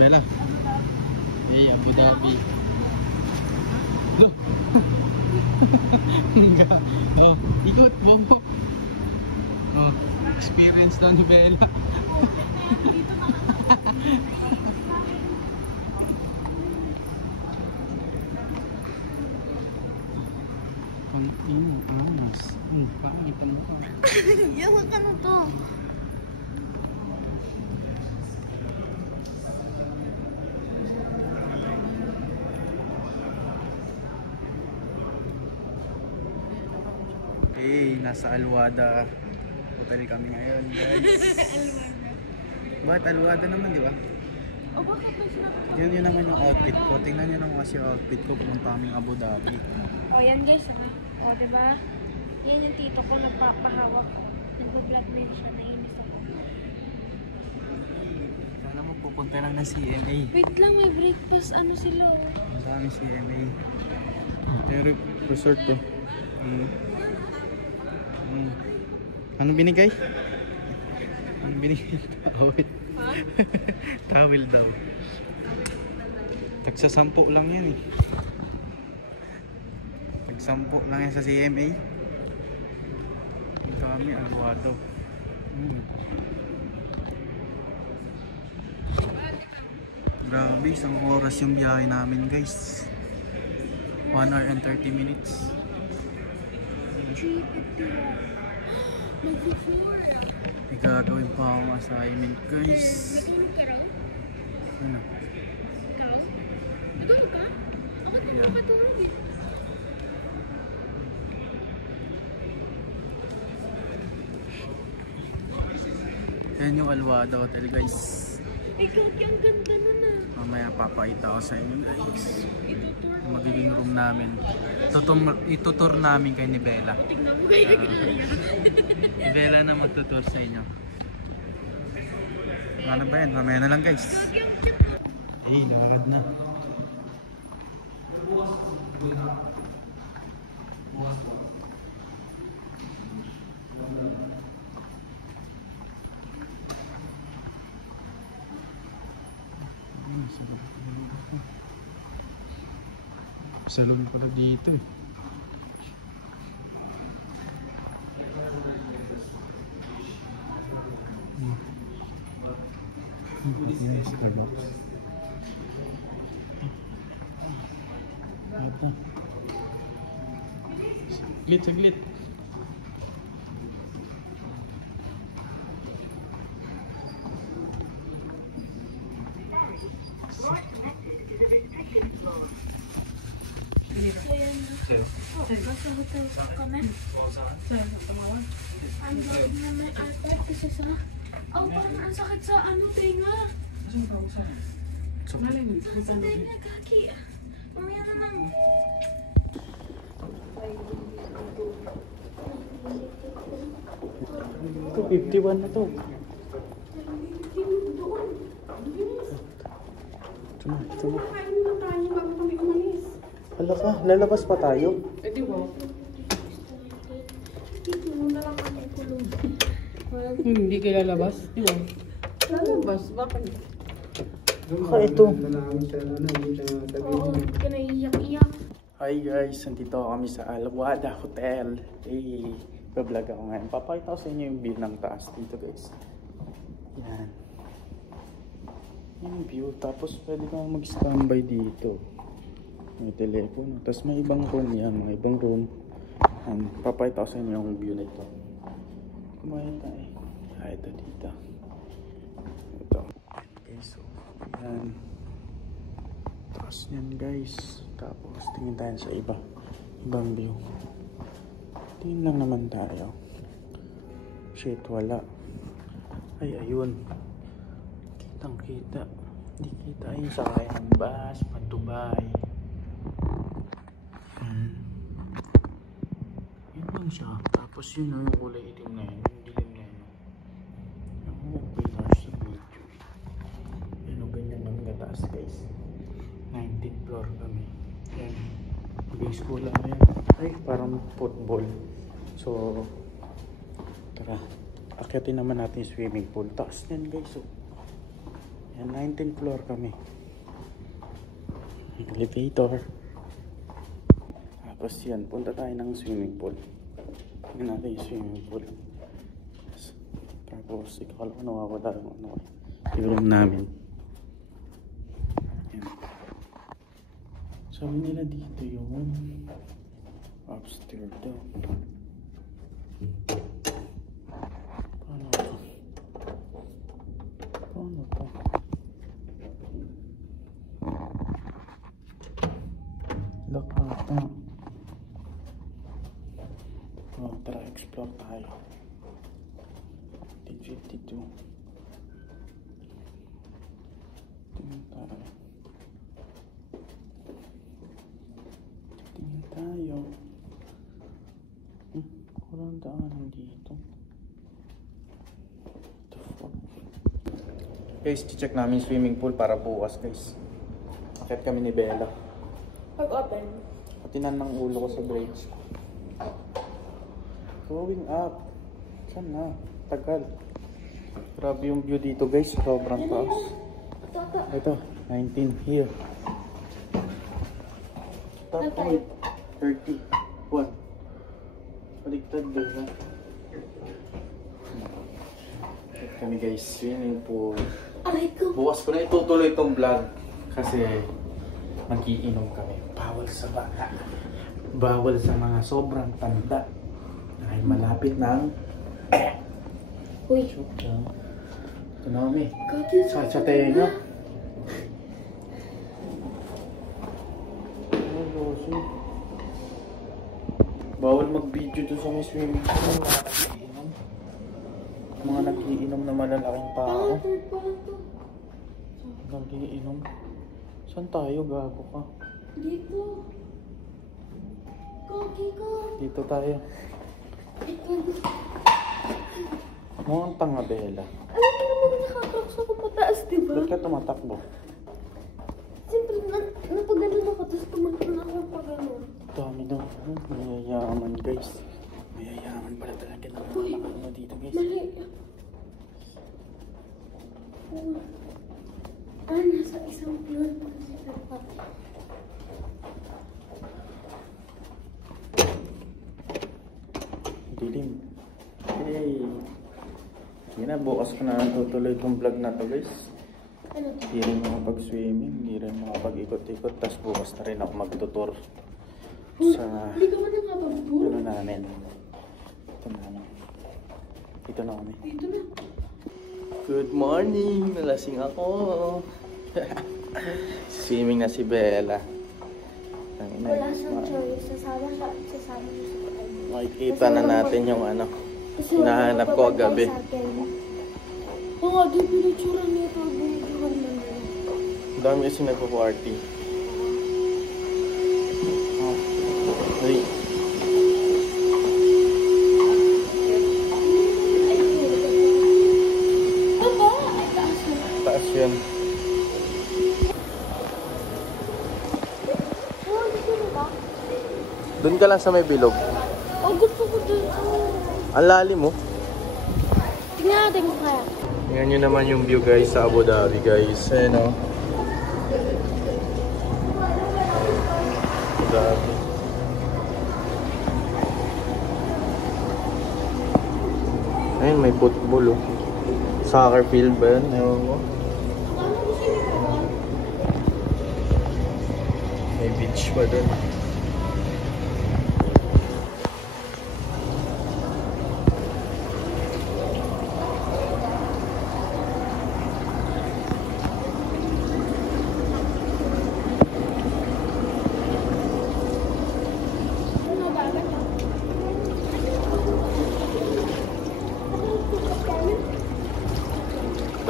Bella. Hey, Abu Dhabi. Look. Oh, ikot, bobo. Oh, experience daw ni Bella. Ang amas. Pangit ang mukha. Yawa ka na to. Hey, nasa Alwada Hotel kami ngayon, guys. Bakit Alwada naman, di ba? O bakit ba sinabi? Yan naman yung outfit ko. Tingnan nyo naman kasi yung outfit ko. Pumunta kaming Abu Dhabi. O yan guys, o diba? Yan yung tito ko nagpapahawak. Nag-blackmail siya, nainis ako. Sana mo pupunta lang ng CMA. Wait lang, may breakfast ano sila o. Ang dami CMA. Pero resort to. Anong binigay? Anong binigay? Tawil. Ha? Tawil daw. Tagsasampo lang yan eh. Tagsampo lang yan sa CMA. Ang dami, Alwado. Grabe, isang oras yung biyahe namin, guys. 1 hour and 30 minutes. 3:51. Mag-4. May gagawin pa akong assignment, guys. Natulog ka raw? Ano? Ikaw? Natulog ka? Ako din Yeah. nakatulog eh. Yan yung Alwada Hotel, guys. Ikaw, ang ganda nun ah. Mamaya papakita ko sa inyo, guys. Itutur. Magiging room namin. Itutur namin kay ni Bella. Tignan mo kaya ginaya. Bella na magtutur sa inyo. Ano ba yan? Mamaya na lang, guys. Hey, lakad na. Sa loob pala dito eh. Yan, Starbucks. Ito. Saglit, saglit. Sa hotel kami. Ang gawin na may iPad kasi sa... Oh, parang ang sakit sa ano, tenga. So, Sakit sa tenga, kaki. Mamaya na lang. ito, 51 na to. Tuma. Hala ka, lalabas pa tayo. Dito na lang kami kulong. Hindi kayo lalabas, di ba? Lalabas, bakit? Baka ito. Oo, hindi ka naiiyak-iyak. Hi guys, nandito kami sa Alwada Hotel. Hey, pa-vlog ako ngayon. Papakita ko sa inyo yung view ng taas dito, guys. Yan. Yung view. Tapos pwede kang mag-standby dito. May telepono. Tapos may ibang room yan. Mga ibang room. And papakita ko sa inyo yung view na ito. Kumain tayo. Ito dito. Ito. Okay, so yan. Taas yan, guys. Tapos tingin tayo sa ibang view. Tingin lang naman tayo. Shit, wala. Ay, ayun. Kitang kita. Hindi kita yung sakay ng bus patubay. Yun lang siya. Tapos yun yung kulay itim na yun. Yung dilim na yun. Yung pinas sa video. Yan o, ganyan lang gataas, guys. 19th floor kami. Yan. Maging school lang yan. Ay, parang football. So, tara. Akyatin naman natin yung swimming pool. Taas yan, guys. So, Ayan, 19th floor kami. Elevator. Tapos yan, punta tayo ng swimming pool. Tingnan natin yung swimming pool. Tapos, ikaw ko nawawala yung yung room namin. Yan. Sabi nila dito yung upstairs daw. Paano to? Paano to? Look ata. Oh, tara, explore tayo. 1952. Tingnan tayo. Tingnan tayo. Walang daanan dito. What the fuck? Guys, check namin swimming pool para bukas, guys. Check kami ni Bella. Pag-open. Patinan ng ulo ko sa bridge. Going up. Saan na? Tagal. Grabe yung view dito, guys. Sobrang taas. Ito, 19 here. Top point, 30. 1. Paligtad, guys. Check kami, guys. Swimming pool. Bukas ko na itutuloy itong vlog. Kasi mag-iinom kami. Bawal sa bata. Bawal sa mga sobrang tanda. Ay malapit ng Uy. Ito na kami. Sa tenga. Bawal mag-video doon sa may swimming pool. Mga nagiinom na malalaking tao. Nagiinom. Saan tayo? Gago ka. Dito. Kaki ka. Dito tayo. Mukhang tanga, Bella. Alam mo naman nakakroks ako mataas, diba? Ba't ka tumatakbo? Siyempre, napagano'n ako, tapos tumakbo na ako pagano'n. Dami daw. Mayayaman, guys. Mayayaman pala talaga ng mga ano dito, guys. Mali. Nasa isang floor pa si Papa. Dilim. Hey. Sige na, bukas ko na tutuloy itong vlog na to, guys. Ano to? Hindi rin makapag-swimming, hindi rin makapag-ikot-ikot. Tapos bukas na rin ako magtutur sa Hindi ka man nakapag-tour. ano namin. Ito namin. Dito na kami. Dito na. Good morning! Nalasing ako. Swimming na si Bella. Wala siyang choice. Sasama siya sa Makikita na natin yung ano. Hinahanap ko gabi. Oo nga, di pinitsura nito. Buhan na nila. Ang dami kasi nagpo-party. Oh. Ay. Baba! Ay, taas na. Taas yun. Oh, dito na ba? Doon ka lang sa may bilog. Oh, gusto ko dun. Ang lalim mo. Tingnan natin kung kaya. Tingnan nyo naman yung view, guys, sa Abu Dhabi, guys. Ayan o. Abu Dhabi. Ayun, may football, oh. Soccer field ba yan? Ewan ko. May beach pa dun.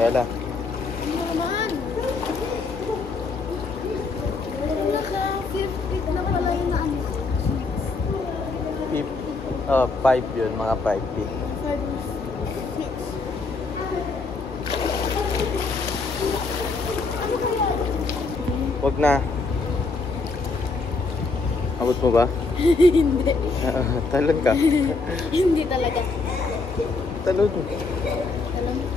Bella. Ano naman? Wala ka, 50 na pala yun na ano. 5 yun, mga 5 feet. 6. Wag na. Abot mo ba? Hindi. Talon ka. Hindi talaga. Talon. Alam mo?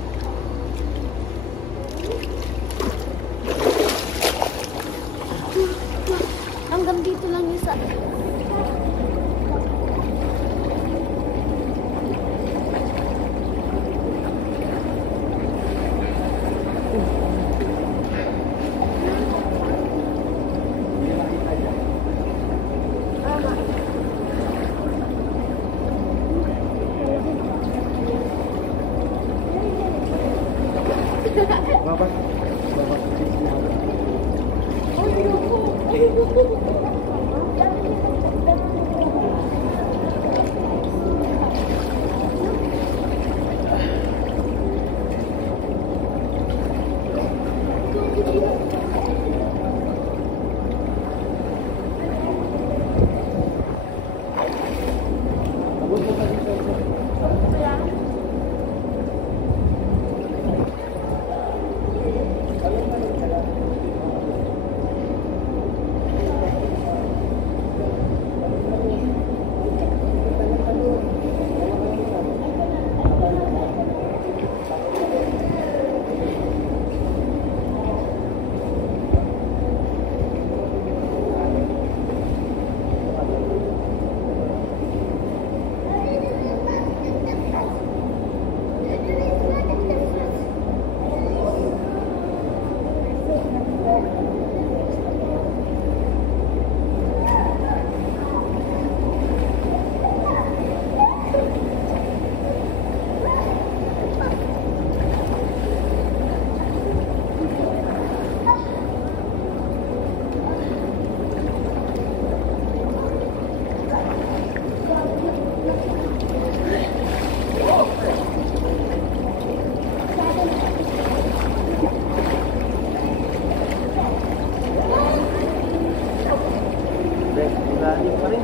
Lalim pa rin.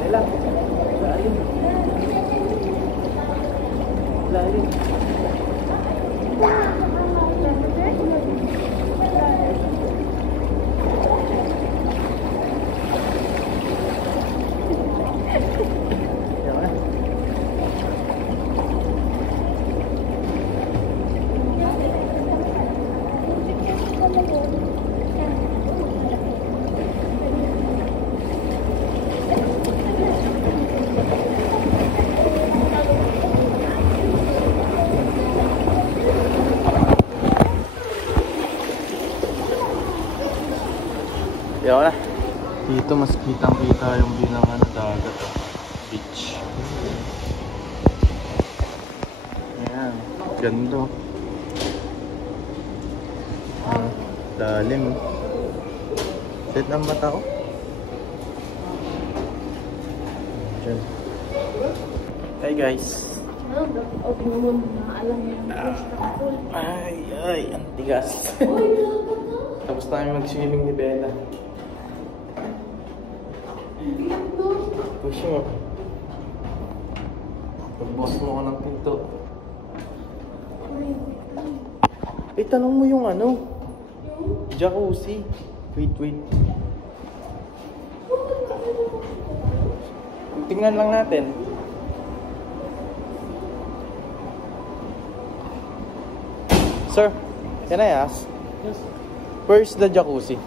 Kailan? Lalim. Lalim. Yaw na. Dito mas kitang-kita yung view ng dagat, beach. Ayan, ganda. Lalim. Set ang mata ko. Diyan. Hey guys. Ay, ang tigas. Tapos tayo mag-swimming ni Bella. Push mo. Pag-boss mo ko ng pinto. Eh, tanong mo yung ano? Jacuzzi. Wait. Tingnan lang natin. Sir, can I ask? Yes. Where's the jacuzzi?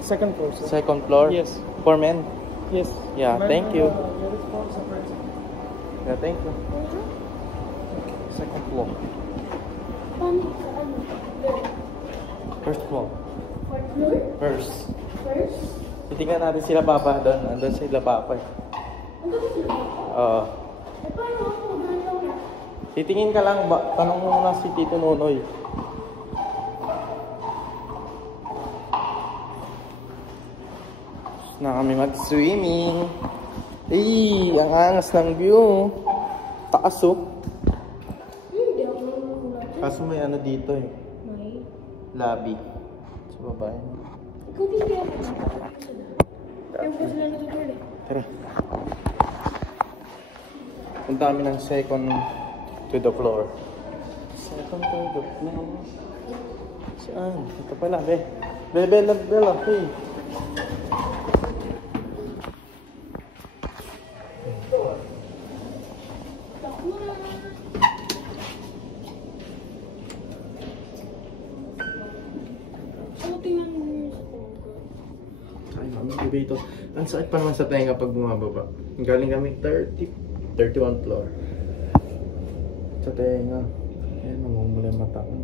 Second floor, sir. Second floor? Yes. For men? Yes. Yeah, thank you. Ladies floor separate. Yeah, thank you. Second floor. First floor. First. Titingnan natin sila papa doon. Andun sila papa eh. Oo. Titingin ka lang ba? Tanong mo na si Tito Nonoy. Na kami mag-swimming. Ay, ang angas ng view. Taas oh. Kaso may ano dito eh. May? Lobby. Sa baba yun. Ikaw din kaya ako. Yung po sila natutuloy. Tara. Punta kami ng second to the floor. Second to the floor. Saan? Ito pala, be. Bella, hey. Ito. Ang sakit pa naman sa tenga pag bumababa. Galing kami 31 floor. Sa tenga. Ayan, namumula yung mata ko.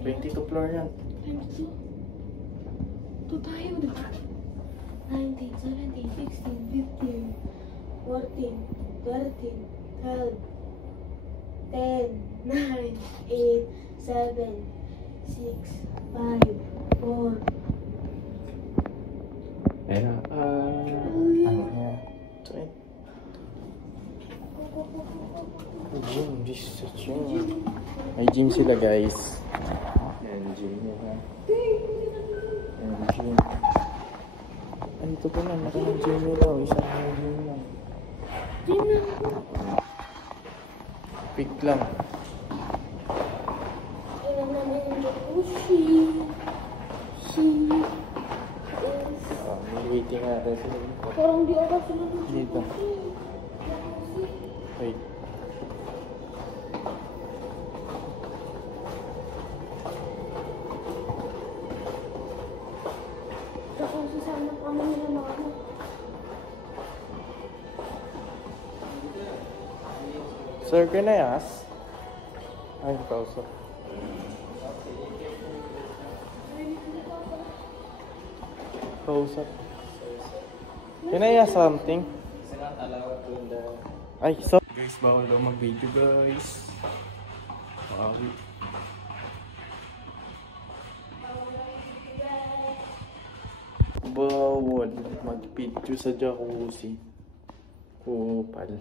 22 floor yan. 22? Ito tayo, diba? 19, 17, 16, 15, 14, 13, 12, 10, 9, 8, 7, 6, 5, 4. Ayan na. Ano yan? Gym, this is a gym. May gym sila guys. Yan, gym nila. Yan, gym. Ay, ito pa na, naka ng gym nila. Isang na gym lang. Gym na. Pick lang. Ilan namin yung jacuzzi. She is... May waiting nga rin sila dito. Parang di ako sila Dito. Wait. Jacuzzi sana kami nila na ano. Sir, can I ask? Ay, kausap. Kausap. Can I ask something? Ay, so guys, bawal daw mag-video guys. Bawal. Bawal mag-video sa jacuzzi. Kupal.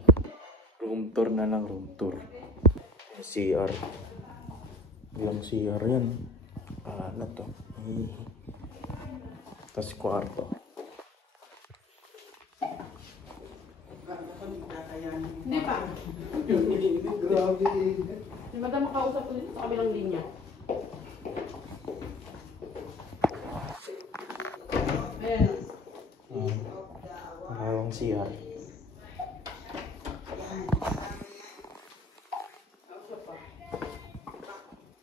Room tour na lang, room tour. CR. Yung CR yan. Ano to? Tapos kwarto. Hindi pa. Grabe. Di ba daw makausap ko dito sa kabilang linya? Ayan. Parang CR.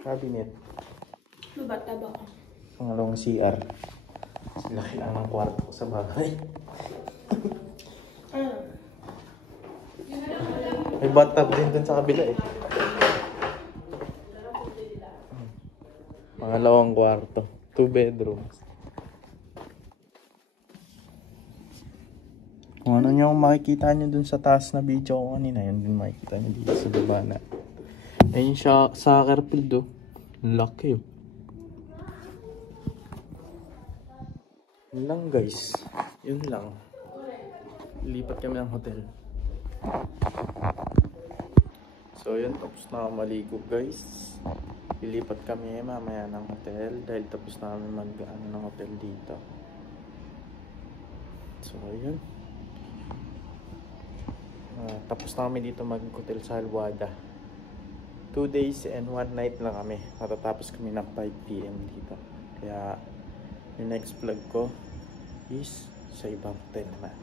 Cabinet. Mabata-ba ka? Pangalawang CR. Laki lang ng kwarto ko sa bahay. May bathtub din dun sa kabila eh. Pangalawang kwarto. 2 bedrooms. Kung ano yung makikita nyo dun sa taas na video ko kanina, yun din makikita nyo dito sa baba na. Ayun siya, soccer field oh. Laki oh. Yun lang guys. Yun lang. Lipat kami ng hotel. So yun, tapos na maligo guys. Lilipat kami mamaya ng hotel dahil tapos na kami mag-ano ng hotel dito. So yun. Tapos na kami dito mag-hotel sa Alwada. 2 days and 1 night lang kami. Matatapos kami ng 5 PM dito. Kaya yung next vlog ko is sa ibang hotel naman.